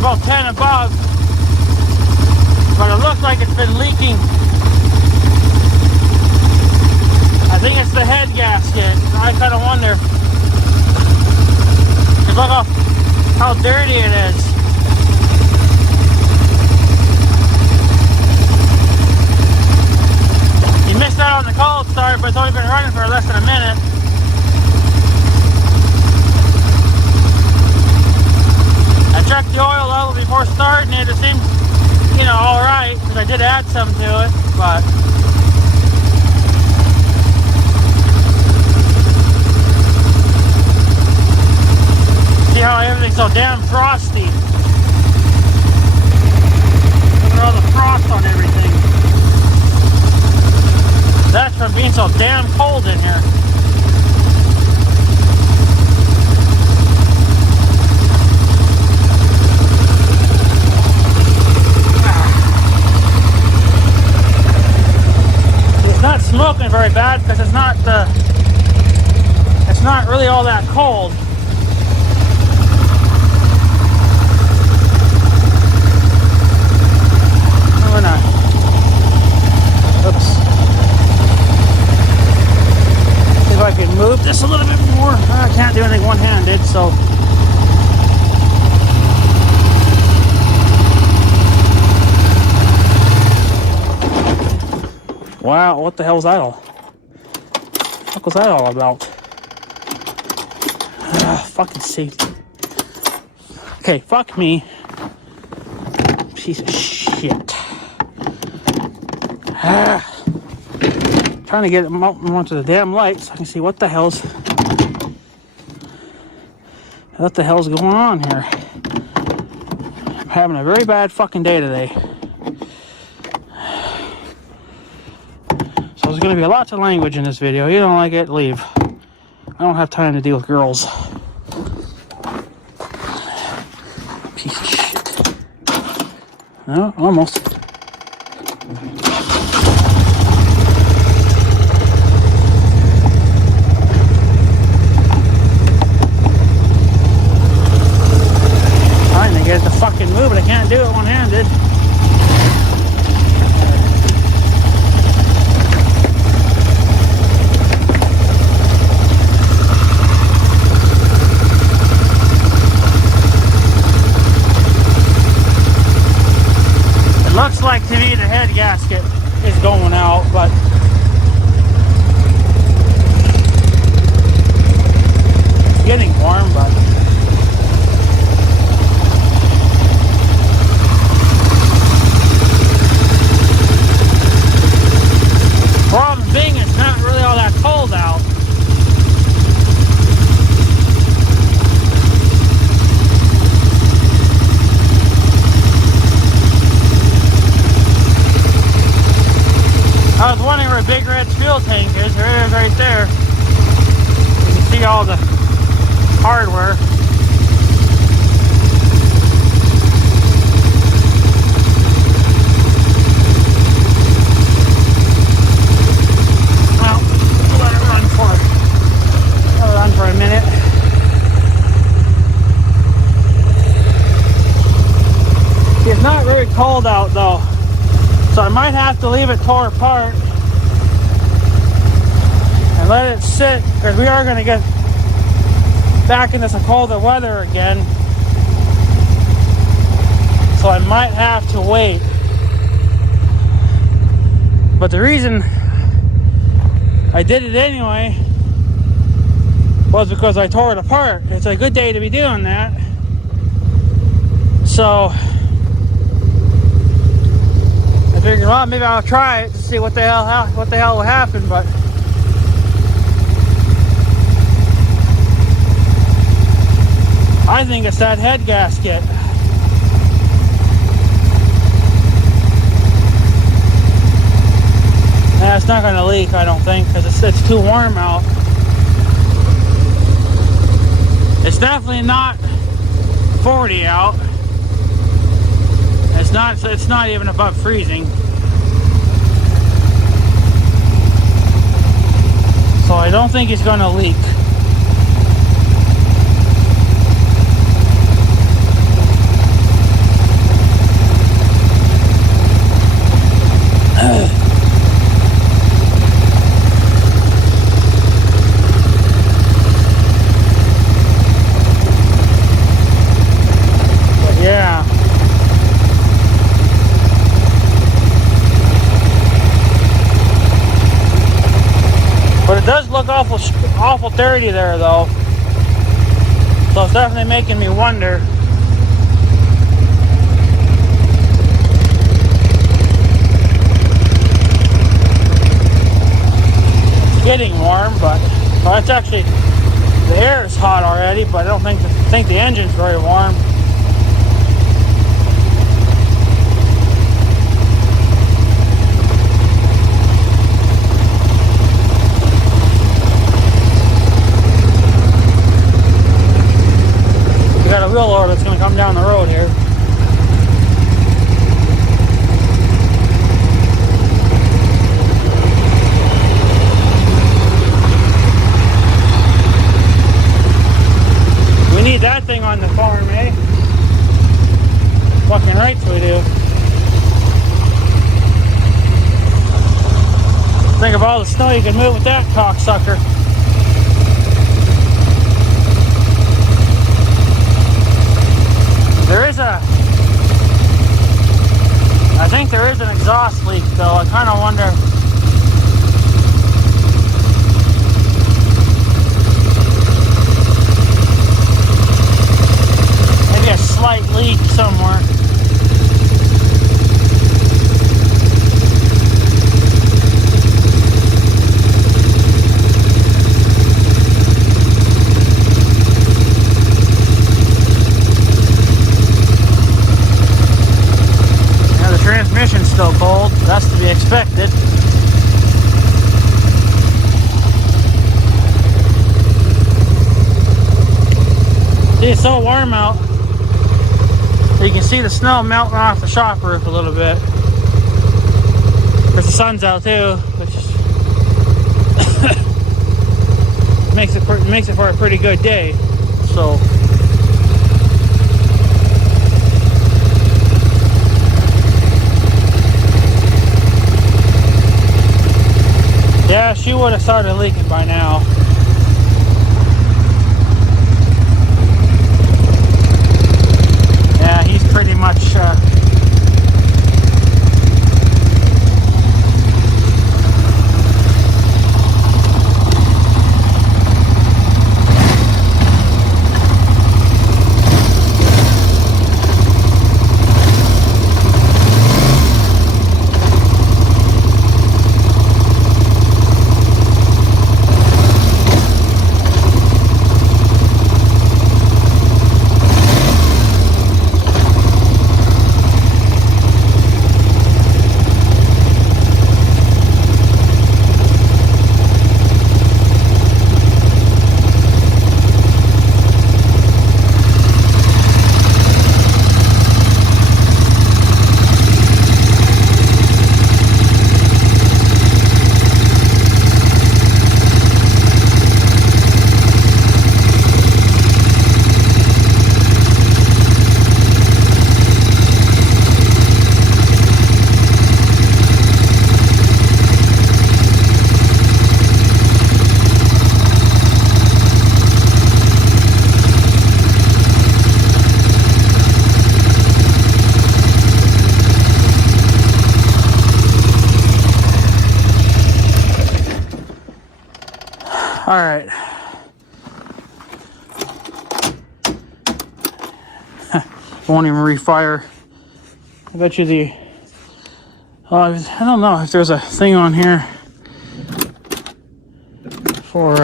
about 10 above, but it looks like it's been leaking. I think it's the head gasket. I kind of wonder. Look how dirty it is. You missed out on the cold start, but it's only been running for less than a minute. I checked the oil level before starting it. It seemed, you know, alright, because I did add some to it, but see how everything's so damn frosty. Look at all the frost on everything. That's from being so damn cold in here. It's not smoking very bad because it's not really all that cold. Oops. See if I can move this a little bit more. I can't do anything one-handed, so. Wow, what the hell was that all? What was that all about? Fucking safety. Okay, fuck me. Piece of shit. Trying to get them out onto the damn light so I can see what the hell's going on here. I'm having a very bad fucking day today. So there's going to be lots of language in this video. You don't like it, leave. I don't have time to deal with girls. Piece of shit. No, almost. Get it to fucking move, but I can't do it one-handed. It looks like to me the head gasket is going out, but it's getting warm, but problem being it's not really all that cold out. I was wondering where Big Red's fuel tank is. There it is right there. You can see all the hardware. For a minute. It's not very cold out though, so I might have to leave it tore apart and let it sit, because we are going to get back into some colder weather again, so I might have to wait. But the reason I did it anyway was because I tore it apart. It's a good day to be doing that. So I figured, well, maybe I'll try it to see what the hell will happen. But I think it's that head gasket. Nah, it's not going to leak, I don't think, because it's too warm out. It's definitely not 40 out. It's not even above freezing. So I don't think it's going to leak. awful dirty there though. So it's definitely making me wonder. It's getting warm, but well, it's actually, the air is hot already, but I don't think the engine's very warm. We got a wheel loader that's going to come down the road here. We need that thing on the farm, eh? Fucking right we do. Think of all the snow you can move with that cocksucker. I think there is an exhaust leak though. I kind of wonder. Maybe a slight leak somewhere. Transmission's still cold. That's to be expected. See, it's so warm out. You can see the snow melting off the shop roof a little bit. Because the sun's out too, which makes it for a pretty good day. So. Yeah, she would have started leaking by now. Yeah, he's pretty much all right. Won't even refire. I bet you I don't know if there's a thing on here for,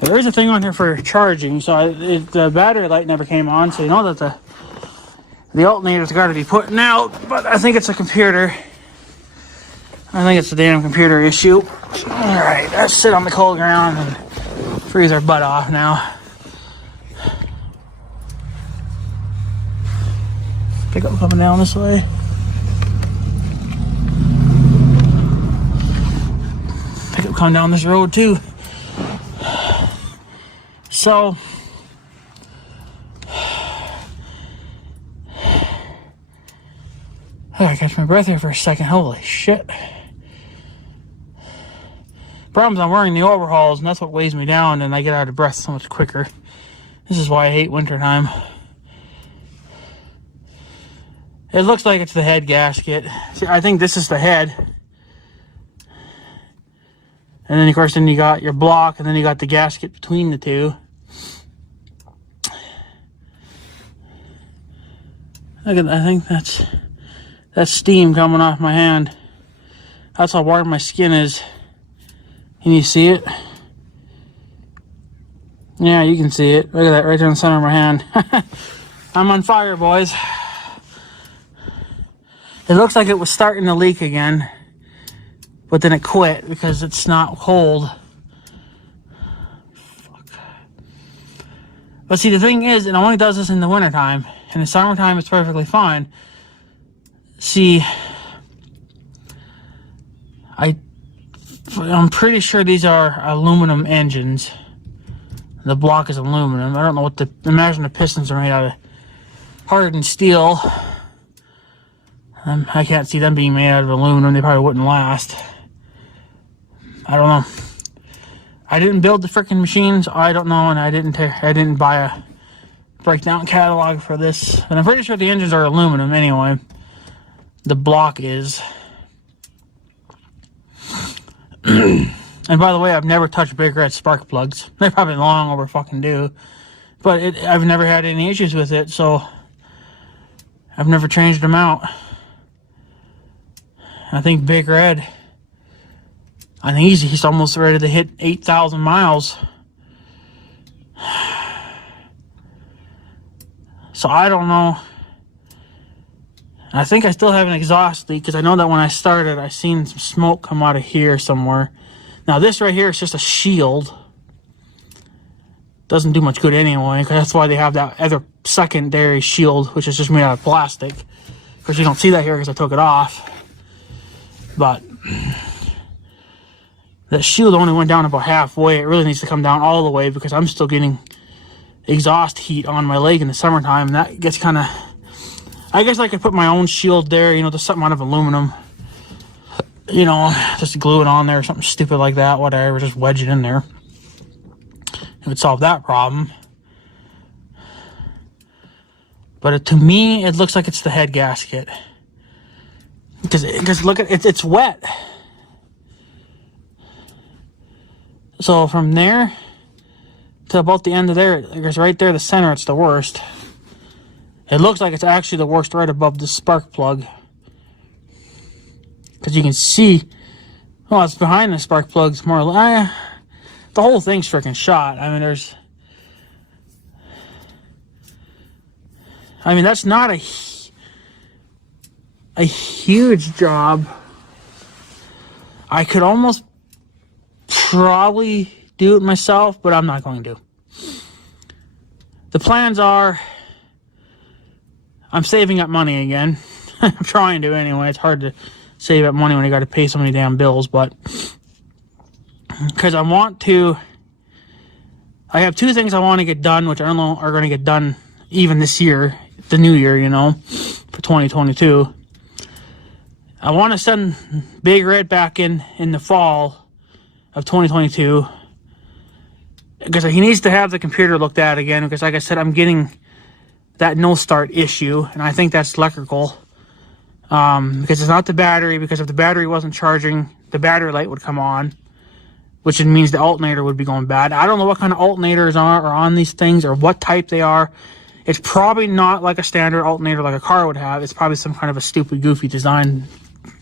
there is a thing on here for charging, so the battery light never came on, so you know that the alternator's got to be putting out, but I think it's a computer. I think it's a damn computer issue. Alright, let's sit on the cold ground and freeze our butt off now. Pickup coming down this way. Pickup coming down this road too. So I catch my breath here for a second. Holy shit. Problem is I'm wearing the overhauls, and that's what weighs me down, and I get out of breath so much quicker. This is why I hate wintertime. It looks like it's the head gasket. See, I think this is the head. And then, of course, then you got your block, and then you got the gasket between the two. Look at, I think that's steam coming off my hand. That's how warm my skin is. Can you see it? Yeah, you can see it. Look at that, right there in the center of my hand. I'm on fire, boys. It looks like it was starting to leak again, but then it quit because it's not cold. Fuck. But see, the thing is, it only does this in the wintertime. In the summertime, it's perfectly fine. See, I'm pretty sure these are aluminum engines. The block is aluminum. I don't know what imagine the pistons are made out of hardened steel. I can't see them being made out of aluminum. They probably wouldn't last. I don't know. I didn't build the freaking machines. I don't know, and I didn't buy a breakdown catalog for this. But I'm pretty sure the engines are aluminum anyway. The block is. And by the way, I've never touched Big Red spark plugs. They're probably long over fucking due. But I've never had any issues with it, so I've never changed them out. I think Big Red, I think he's almost ready to hit 8,000 miles. So I don't know. I think I still have an exhaust leak because I know that when I started, I seen some smoke come out of here somewhere. Now this right here is just a shield. Doesn't do much good anyway, because that's why they have that other secondary shield, which is just made out of plastic. Of course, you don't see that here because I took it off. But that shield only went down about halfway. It really needs to come down all the way because I'm still getting exhaust heat on my leg in the summertime. And that gets kind of... I guess I could put my own shield there, you know, just something out of aluminum. You know, just glue it on there or something stupid like that, whatever. Just wedge it in there. It would solve that problem. But to me, it looks like it's the head gasket. Because look at it, it's wet. So from there to about the end of there, I guess right there, the center, it's the worst. It looks like it's actually the worst right above the spark plug. Because you can see, well, it's behind the spark plugs more or less. The whole thing's freaking shot. I mean, that's not a huge job. I could almost probably do it myself, but I'm not going to. The plans are, I'm saving up money again. I'm trying to anyway. It's hard to save up money when you got to pay so many damn bills, but because I have two things I want to get done, which I don't know are going to get done even this year, the new year, you know, for 2022. I want to send Big Red back in the fall of 2022 because he needs to have the computer looked at again because, like I said, I'm getting that no start issue, and I think that's electrical because it's not the battery, because if the battery wasn't charging, the battery light would come on, which means the alternator would be going bad. I don't know what kind of alternators are on these things or what type they are. It's probably not like a standard alternator like a car would have. It's probably some kind of a stupid, goofy design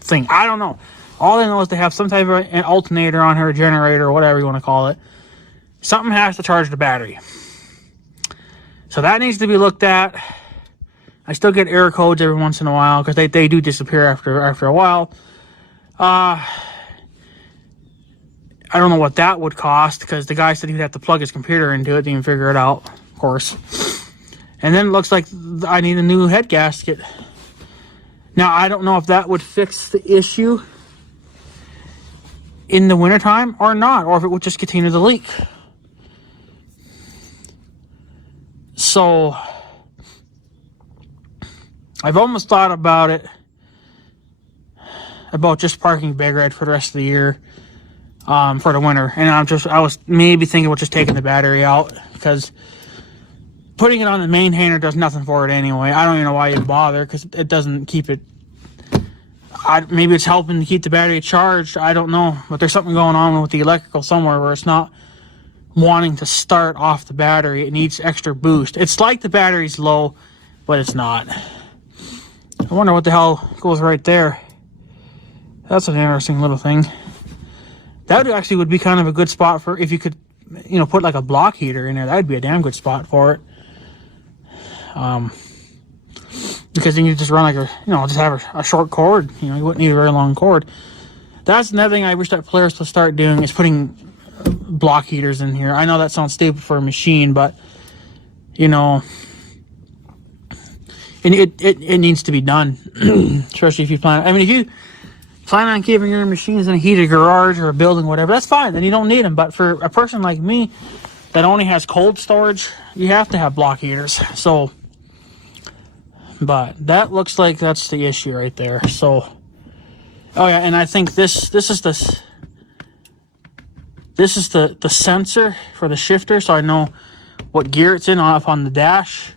thing. I don't know. All I know is they have some type of an alternator on here, a generator, or whatever you want to call it. Something has to charge the battery. So that needs to be looked at. I still get error codes every once in a while because they do disappear after a while. I don't know what that would cost because the guy said he'd have to plug his computer into it to even figure it out, of course. And then it looks like I need a new head gasket. Now, I don't know if that would fix the issue in the wintertime or not, or if it would just continue to leak. So, I've almost thought about it, about just parking Big Red for the rest of the year, for the winter. And I was maybe thinking about just taking the battery out, because putting it on the maintainer does nothing for it anyway. I don't even know why you bother, because it doesn't keep it. maybe it's helping to keep the battery charged. I don't know, but there's something going on with the electrical somewhere where it's not wanting to start off the battery. It needs extra boost. It's like the battery's low, but it's not. I wonder what the hell goes right there. That's an interesting little thing. That actually would be kind of a good spot for, if you could, you know, put like a block heater in there. That would be a damn good spot for it. Because then you just run like a, you know, just have a short cord. You know, you wouldn't need a very long cord. That's another thing I wish that Polaris would start doing, is putting block heaters in here. I know that sounds stupid for a machine, but you know, it needs to be done. Especially if you plan, I mean, if you plan on keeping your machines in a heated garage or a building, whatever, that's fine, then you don't need them. But for a person like me that only has cold storage, you have to have block heaters. So, but that looks like that's the issue right there. So, oh yeah, and I think this is the sensor for the shifter, so I know what gear it's in up on the dash.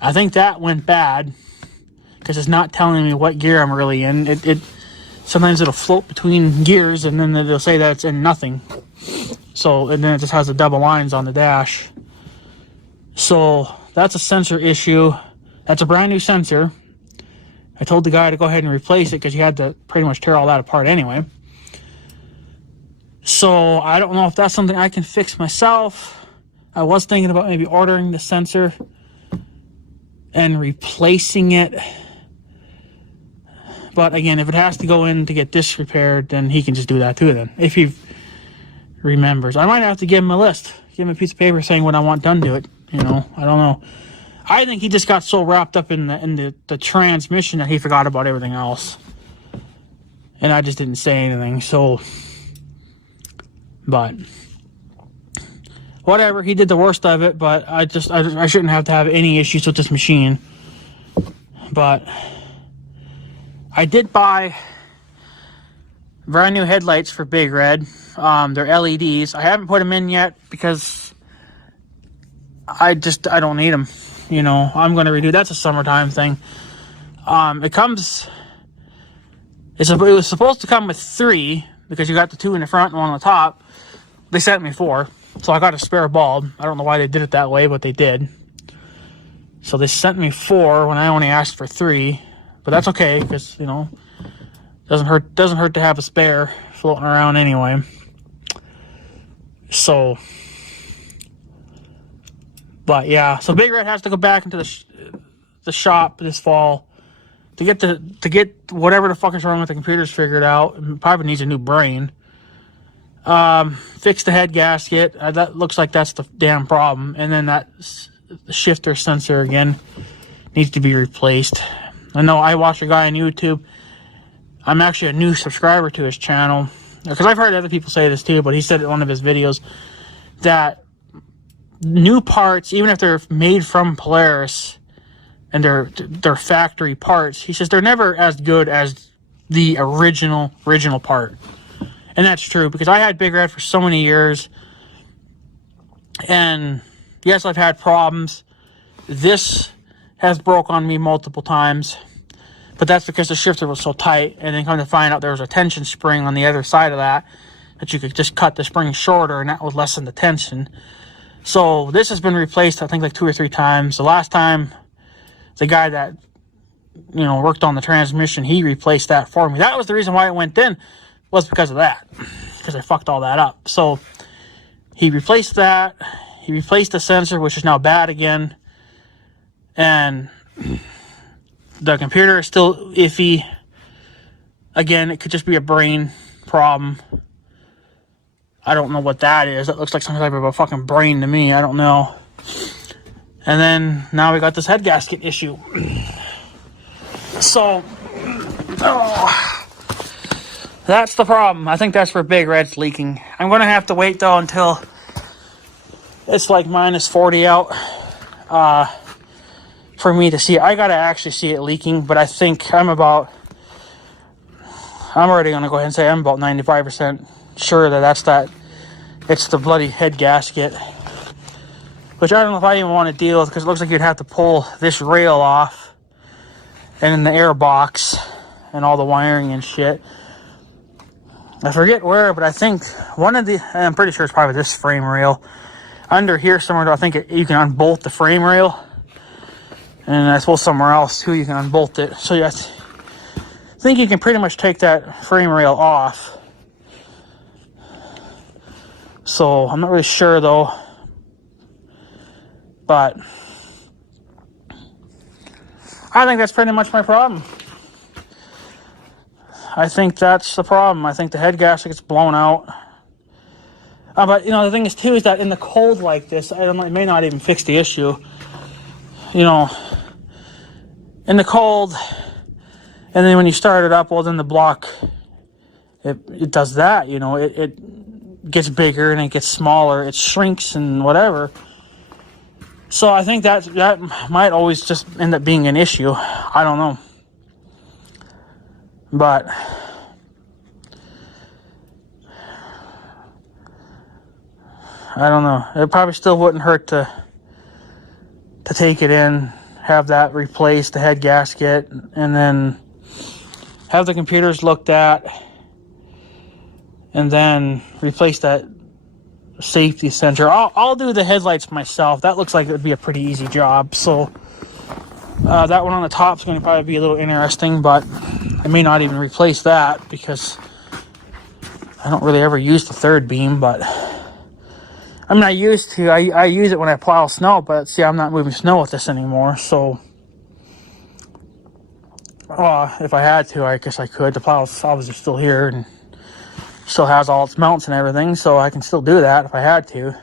I think that went bad because it's not telling me what gear I'm really in. It sometimes it'll float between gears, and then it'll say that it's in nothing. So, and then it just has the double lines on the dash. So that's a sensor issue. That's a brand new sensor. I told the guy to go ahead and replace it because he had to pretty much tear all that apart anyway. So I don't know if that's something I can fix myself. I was thinking about maybe ordering the sensor and replacing it. But again, if it has to go in to get this repaired, then he can just do that too then, if he remembers. I might have to give him a list. Give him a piece of paper saying what I want done to it. You know, I don't know. I think he just got so wrapped up in the transmission that he forgot about everything else. And I just didn't say anything, so... But whatever, he did the worst of it, but I shouldn't have to have any issues with this machine. But I did buy brand new headlights for Big Red. They're LEDs. I haven't put them in yet because I don't need them. You know, I'm going to redo. That's a summertime thing. It was supposed to come with 3 because you got the 2 in the front and 1 on the top. They sent me 4, so I got a spare bulb. I don't know why they did it that way, but they did. So they sent me 4 when I only asked for 3, but that's okay because, you know, doesn't hurt to have a spare floating around anyway. So, but yeah, so Big Red has to go back into the shop this fall to get whatever the fuck is wrong with the computers figured out. It probably needs a new brain. Fix the head gasket. That looks like that's the damn problem. And then the shifter sensor again needs to be replaced. I know I watch a guy on YouTube. I'm actually a new subscriber to his channel because I've heard other people say this too, but he said in one of his videos that new parts, even if they're made from Polaris and they're factory parts, he says they're never as good as the original part. And that's true, because I had Big Red for so many years. And yes, I've had problems. This has broke on me multiple times. But that's because the shifter was so tight. And then come to find out there was a tension spring on the other side of that you could just cut the spring shorter and that would lessen the tension. So this has been replaced, I think, like 2 or 3 times. The last time, the guy that, you know, worked on the transmission, he replaced that for me. That was the reason why it went in. Was because of that, because I fucked all that up. So he replaced that. He replaced the sensor, which is now bad again, and the computer is still iffy. Again, it could just be a brain problem. I don't know what that is. That looks like some type of a fucking brain to me. I don't know. And then now we got this head gasket issue. So, that's the problem. I think that's where Big Red's leaking. I'm going to have to wait, though, until it's like -40 out for me to see it. I got to actually see it leaking, but I think I'm already going to go ahead and say I'm about 95% sure that it's the bloody head gasket. Which I don't know if I even want to deal with, because it looks like you'd have to pull this rail off and then the air box. and all the wiring and shit. I forget where, but I think I'm pretty sure it's probably this frame rail. Under here somewhere, I think you can unbolt the frame rail. And I suppose somewhere else too, you can unbolt it. So I think you can pretty much take that frame rail off. So I'm not really sure though. But I think that's pretty much my problem. I think that's the problem. I think the head gasket gets blown out. But, you know, the thing is, too, is that in the cold like this, it may not even fix the issue. You know, in the cold, and then when you start it up, well, then the block, it does that, you know. It gets bigger and it gets smaller. It shrinks and whatever. So I think that might always just end up being an issue. I don't know. But I don't know. It probably still wouldn't hurt to take it in, have that replaced, the head gasket, and then have the computers looked at, and then replace that safety sensor. I'll do the headlights myself. That looks like it would be a pretty easy job. So that one on the top is going to probably be a little interesting, but I may not even replace that because I don't really ever use the third beam. But I mean, I used to. I use it when I plow snow, but see, I'm not moving snow with this anymore. So if I had to, I guess I could. The plow's obviously still here and still has all its mounts and everything, so I can still do that if I had to.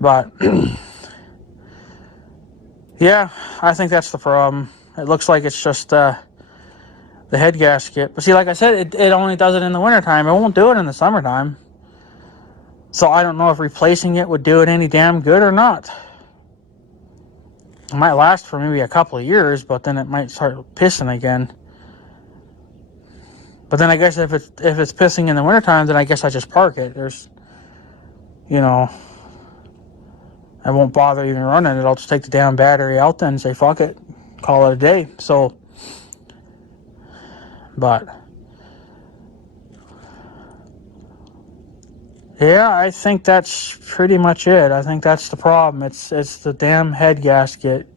But yeah, I think that's the problem. It looks like it's just the head gasket. But see, like I said, it only does it in the wintertime. It won't do it in the summertime. So I don't know if replacing it would do it any damn good or not. It might last for maybe a couple of years, but then it might start pissing again. But then I guess if it's pissing in the wintertime, then I guess I just park it. There's, you know, I won't bother even running it. I'll just take the damn battery out then and say, fuck it, call it a day. So, but yeah, I think that's pretty much it. I think that's the problem. It's the damn head gasket.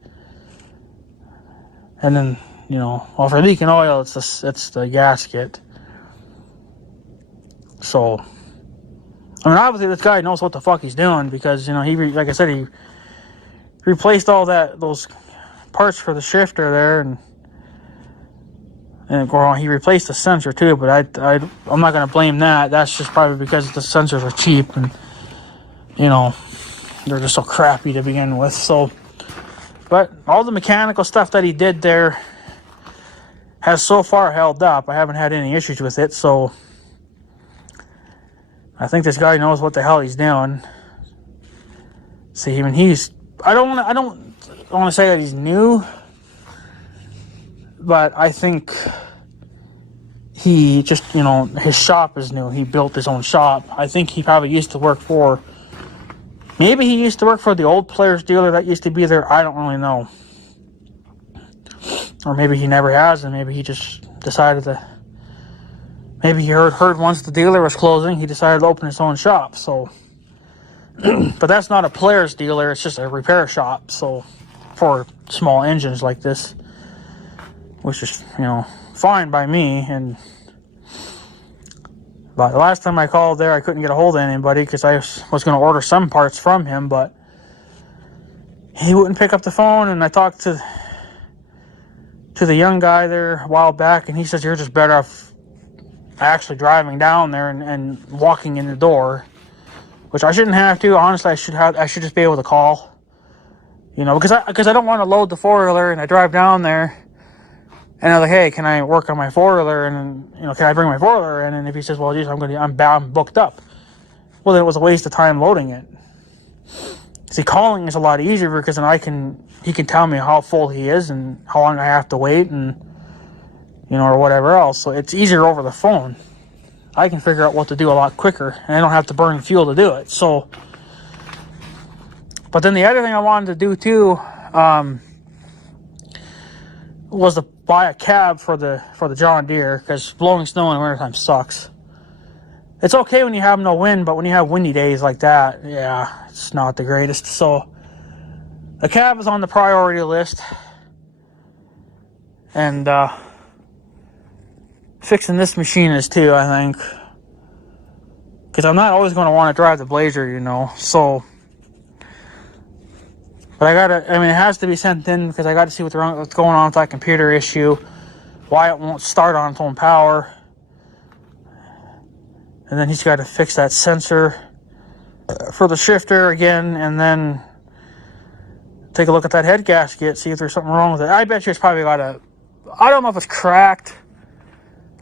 And then, you know, well, for leaking oil, it's the gasket. So, I mean, obviously this guy knows what the fuck he's doing because, you know, like I said, he replaced all those parts for the shifter there, and he replaced the sensor too. But I'm not gonna blame that. That's just probably because the sensors are cheap and, you know, they're just so crappy to begin with. So, but all the mechanical stuff that he did there has so far held up. I haven't had any issues with it, so I think this guy knows what the hell he's doing. See, I mean, I don't want to say that he's new, but I think he just, you know, his shop is new. He built his own shop. I think he probably used to work for, maybe he used to work for the old Polaris dealer that used to be there. I don't really know. Or maybe he never has, and maybe he just decided to, maybe he heard once the dealer was closing, he decided to open his own shop. So, but that's not a Polaris dealer, it's just a repair shop. So, for small engines like this, which is, you know, fine by me. But the last time I called there, I couldn't get a hold of anybody because I was going to order some parts from him, but he wouldn't pick up the phone. And I talked to the young guy there a while back, and he says you're just better off actually driving down there and walking in the door, which I shouldn't have to. Honestly, I should just be able to call, you know, because I don't want to load the four-wheeler and I drive down there and I'm like, hey, can I work on my four-wheeler, and, you know, can I bring my four-wheeler in? And if he says, well, geez, I'm booked up, well, then it was a waste of time loading it. See, calling is a lot easier because then he can tell me how full he is and how long I have to wait, and, you know, or whatever else. So it's easier over the phone. I can figure out what to do a lot quicker, and I don't have to burn fuel to do it. So, but then the other thing I wanted to do too was buy a cab for the John Deere, because blowing snow in the wintertime sucks. It's okay when you have no wind, but when you have windy days like that, yeah, it's not the greatest. So the cab is on the priority list, and fixing this machine is too, I think, because I'm not always going to want to drive the Blazer, you know. So, but I mean, it has to be sent in because I got to see what's going on with that computer issue, why it won't start on its own power. And then he's got to fix that sensor for the shifter again, and then take a look at that head gasket, see if there's something wrong with it. I bet you it's probably got I don't know if it's cracked.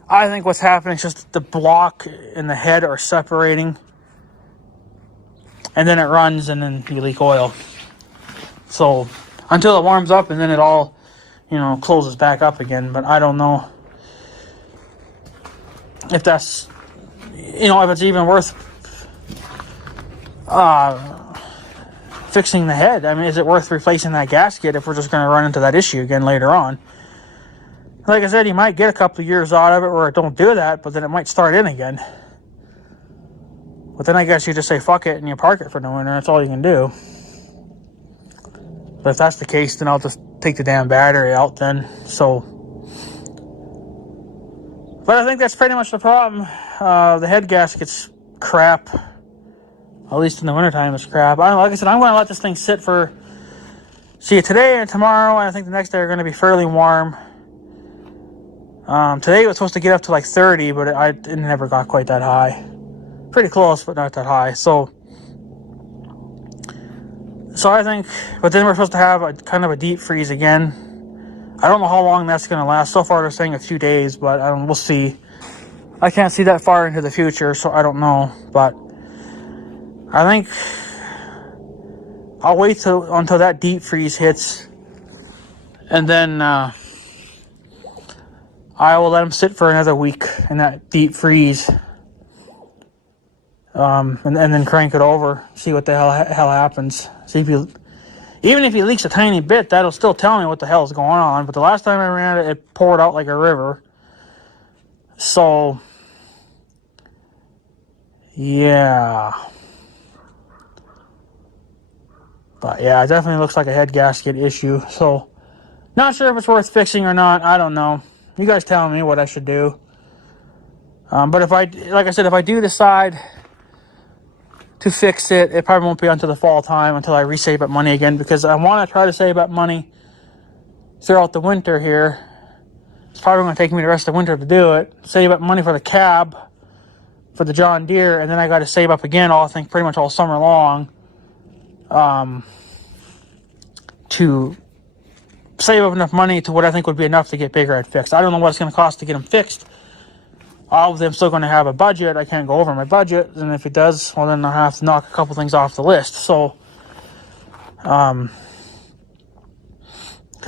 I think what's happening is just the block and the head are separating, and then it runs, and then you leak oil. So until it warms up, and then it all, you know, closes back up again. But I don't know if that's, you know, if it's even worth fixing the head. I mean, is it worth replacing that gasket if we're just going to run into that issue again later on? Like I said, you might get a couple of years out of it where it don't do that, but then it might start in again. But then I guess you just say fuck it and you park it for the winter. That's all you can do. But if that's the case, then I'll just take the damn battery out then. So, but I think that's pretty much the problem. The head gasket's crap. At least in the wintertime, it's crap. Like I said, I'm going to let this thing sit for, see, today and tomorrow, and I think the next day are going to be fairly warm. Today it was supposed to get up to like 30, but it never got quite that high. Pretty close, but not that high. So I think, but then we're supposed to have a kind of a deep freeze again. I don't know how long that's going to last. So far they're saying a few days, but we'll see. I can't see that far into the future, so I don't know. But I think I'll wait until that deep freeze hits, and then I will let them sit for another week in that deep freeze, and then crank it over, see what the hell happens. See if even if he leaks a tiny bit, that'll still tell me what the hell is going on. But the last time I ran it, it poured out like a river. So, yeah. But yeah, it definitely looks like a head gasket issue. So, not sure if it's worth fixing or not. I don't know. You guys tell me what I should do. But like I said, if I do decide to fix it, it probably won't be until the fall time, until I resave up money again, because I want to try to save up money throughout the winter here. It's probably going to take me the rest of the winter to do it. Save up money for the cab, for the John Deere, and then I got to save up again, I think pretty much all summer long, to save up enough money to what I think would be enough to get Big Red fixed. I don't know what it's going to cost to get them fixed. Obviously, I'm still going to have a budget. I can't go over my budget, and if it does, well, then I'll have to knock a couple things off the list. So, because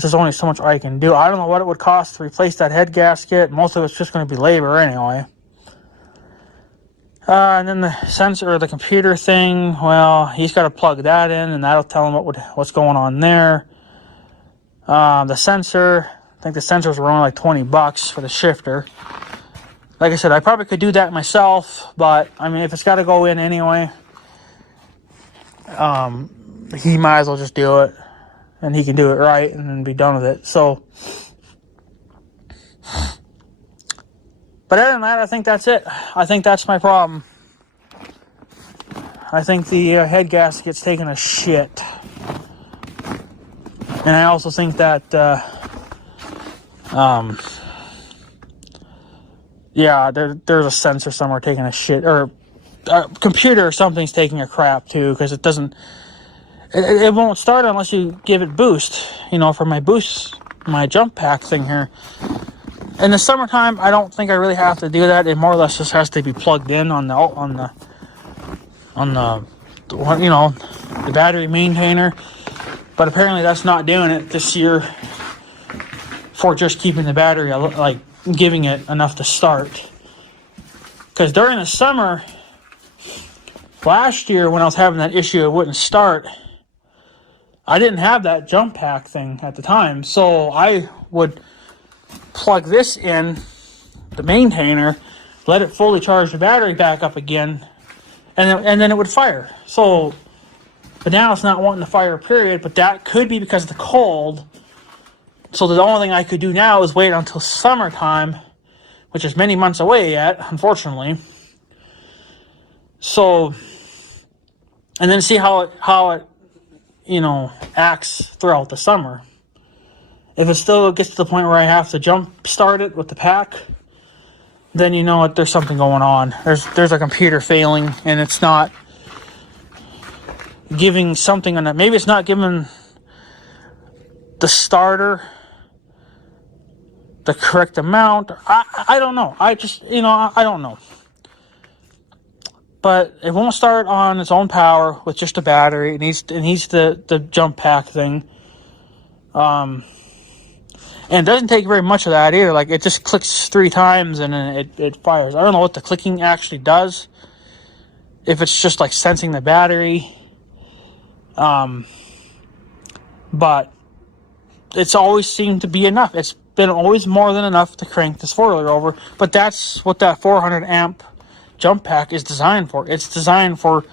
there's only so much I can do. I don't know what it would cost to replace that head gasket. Most of it's just going to be labor anyway. And then the sensor, or the computer thing, well, he's got to plug that in, and that'll tell him what's going on there. The sensor, I think the sensors were only like $20 for the shifter. Like I said, I probably could do that myself, but I mean, if it's got to go in anyway, he might as well just do it, and he can do it right and then be done with it. So, but other than that, I think that's it. I think that's my problem. I think the head gasket's taking a shit. And I also think that, yeah, there's a sensor somewhere taking a shit, or a computer or something's taking a crap too, because it doesn't, it won't start unless you give it boost, you know, for my boost, my jump pack thing here. In the summertime, I don't think I really have to do that. It more or less just has to be plugged in on the you know, the battery maintainer. But apparently that's not doing it this year for just keeping the battery, like giving it enough to start. Because during the summer, last year when I was having that issue, it wouldn't start. I didn't have that jump pack thing at the time, so I would plug this in, the maintainer, let it fully charge the battery back up again, and then it would fire. So, but now it's not wanting to fire, period, but that could be because of the cold. So the only thing I could do now is wait until summertime, which is many months away yet, unfortunately. So, and then see how it acts throughout the summer. If it still gets to the point where I have to jump start it with the pack, then you know what, there's something going on. There's a computer failing, and it's not giving something on it. Maybe it's not giving the starter the correct amount. I don't know. I don't know. But it won't start on its own power with just a battery. It needs the jump pack thing. And it doesn't take very much of that either. Like, it just clicks 3 times and then it fires. I don't know what the clicking actually does. If it's just like sensing the battery. But it's always seemed to be enough. It's been always more than enough to crank this 4-wheeler over. But that's what that 400 amp jump pack is designed for. It's designed for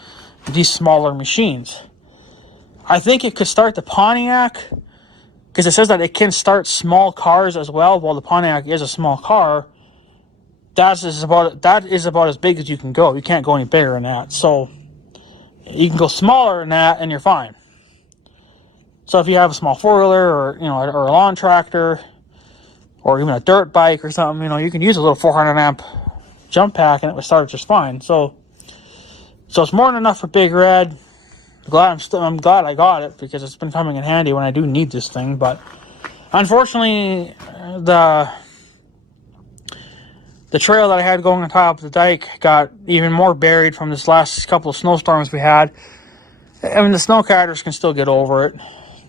these smaller machines. I think it could start the Pontiac, because it says that it can start small cars as well. While the Pontiac is a small car, that is about as big as you can go. You can't go any bigger than that. So you can go smaller than that and you're fine. So if you have a small 4-wheeler or a lawn tractor or even a dirt bike or something, you can use a little 400 amp jump pack and it would start just fine. So it's more than enough for Big Red. I'm glad I got it, because it's been coming in handy when I do need this thing. But unfortunately, the trail that I had going on top of the dike got even more buried from this last couple of snowstorms we had. I mean, the snow kayakers can still get over it,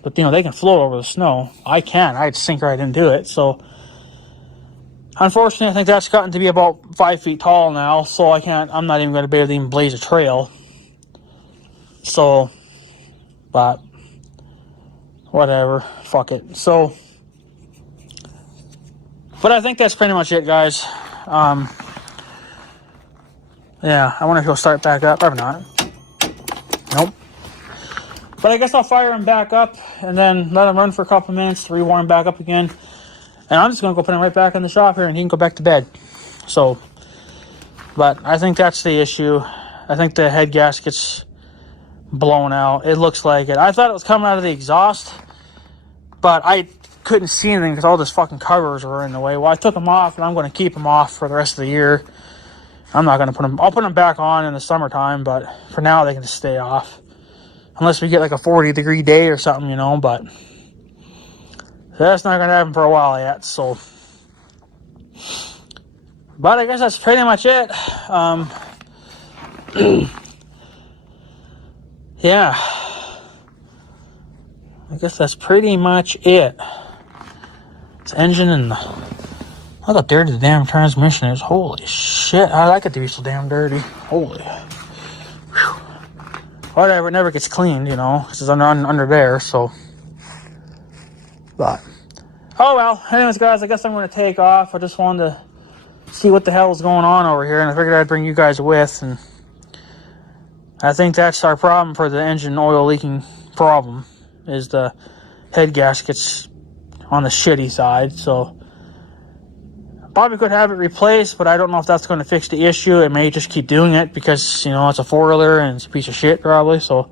but they can float over the snow. I can't. I'd sink right into it. So unfortunately, I think that's gotten to be about 5 feet tall now. So I'm not even going to be able to even blaze a trail. So, but whatever, fuck it. So, but I think that's pretty much it, guys. Yeah, I wonder if he'll start back up. Probably not. Nope. But I guess I'll fire him back up and then let him run for a couple minutes to rewarm him back up again. And I'm just going to go put him right back in the shop here and he can go back to bed. So, but I think that's the issue. I think the head gasket's blown out. It looks like it. I thought it was coming out of the exhaust, but I couldn't see anything because all those fucking covers were in the way. Well, I took them off, and I'm going to keep them off for the rest of the year. I'm not going to put them... I'll put them back on in the summertime, but for now, they can just stay off. Unless we get like a 40-degree day or something, but that's not going to happen for a while yet, so... But I guess that's pretty much it. Yeah, I guess that's pretty much it. It's engine and look how dirty the damn transmission is. Holy shit, I like it to be so damn dirty. Holy. Whew. Whatever, it never gets cleaned, because it's under there, so. But, oh well. Anyways, guys, I guess I'm going to take off. I just wanted to see what the hell is going on over here, and I figured I'd bring you guys with, and I think that's our problem for the engine oil leaking problem, is the head gaskets on the shitty side. So probably could have it replaced, but I don't know if that's going to fix the issue. It may just keep doing it because, it's a 4-wheeler and it's a piece of shit probably. So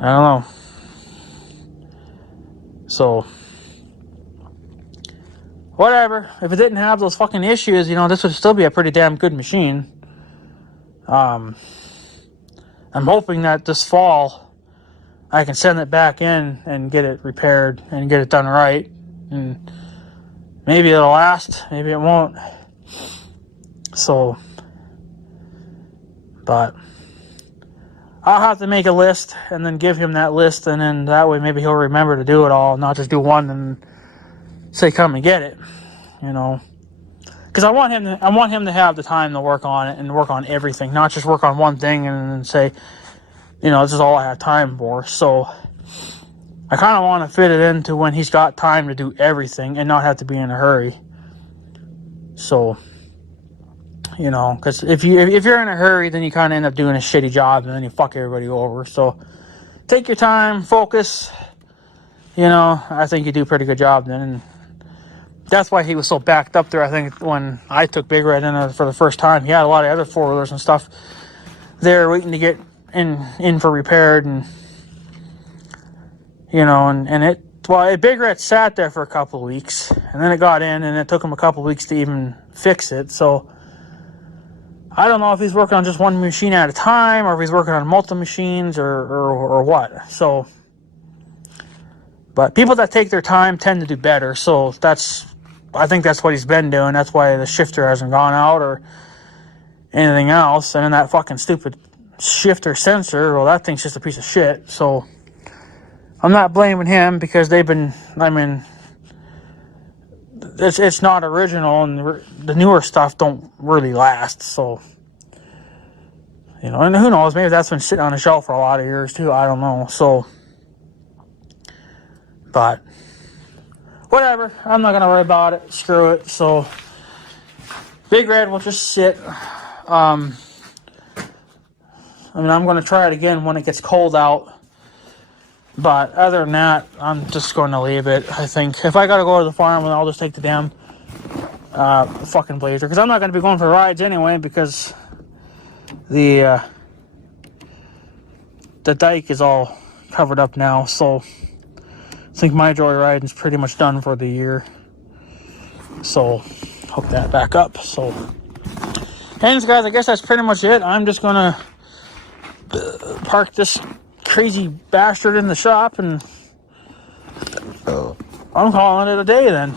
I don't know. So whatever. If it didn't have those fucking issues, this would still be a pretty damn good machine. I'm hoping that this fall I can send it back in and get it repaired and get it done right. And maybe it'll last, maybe it won't. So, but I'll have to make a list and then give him that list, and then that way maybe he'll remember to do it all, not just do one and say come and get it, Because I want him to have the time to work on it and work on everything, not just work on one thing and then say, this is all I have time for. So I kind of want to fit it into when he's got time to do everything and not have to be in a hurry. So, you know, because if you're in a hurry, then you kind of end up doing a shitty job and then you fuck everybody over. So take your time, focus. You know, I think you do a pretty good job then. And that's why he was so backed up there. I think when I took Big Red in for the first time, he had a lot of other four-wheelers and stuff there waiting to get in for repaired. And, you know, and Big Red sat there for a couple of weeks. And then it got in, and it took him a couple of weeks to even fix it. So I don't know if he's working on just one machine at a time or if he's working on multiple machines or what. So, but people that take their time tend to do better. So I think that's what he's been doing. That's why the shifter hasn't gone out or anything else. And then that fucking stupid shifter sensor, well, that thing's just a piece of shit. So I'm not blaming him because it's not original, and the newer stuff don't really last. So, you know, and who knows, maybe that's been sitting on a shelf for a lot of years too. I don't know. So, but whatever, I'm not gonna worry about it. Screw it. So Big Red will just sit. I'm gonna try it again when it gets cold out. But other than that, I'm just going to leave it. I think if I gotta go to the farm, then I'll just take the damn fucking Blazer, because I'm not gonna be going for rides anyway, because the dike is all covered up now. So I think my joyriding is pretty much done for the year. So hook that back up. So, anyways, guys, I guess that's pretty much it. I'm just gonna park this crazy bastard in the shop, and I'm calling it a day then.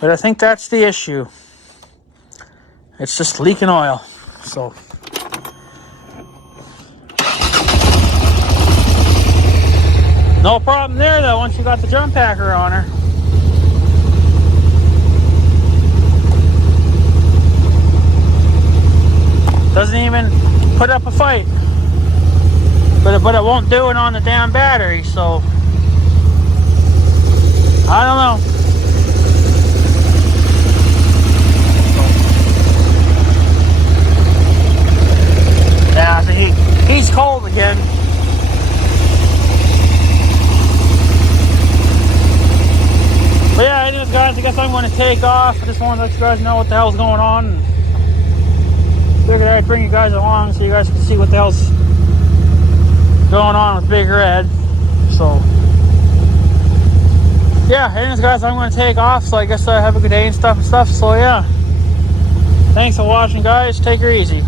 But I think that's the issue. It's just leaking oil. So no problem there though once you got the jump packer on her. Doesn't even put up a fight. But it won't do it on the damn battery, so I don't know. Yeah, so he's cold again. But yeah, anyways, guys, I guess I'm going to take off. I just want to let you guys know what the hell's going on. Figured I'd bring you guys along so you guys can see what the hell's going on with Big Red. So yeah, anyways, guys, I'm going to take off. So I guess have a good day and stuff. So yeah, thanks for watching, guys. Take her easy.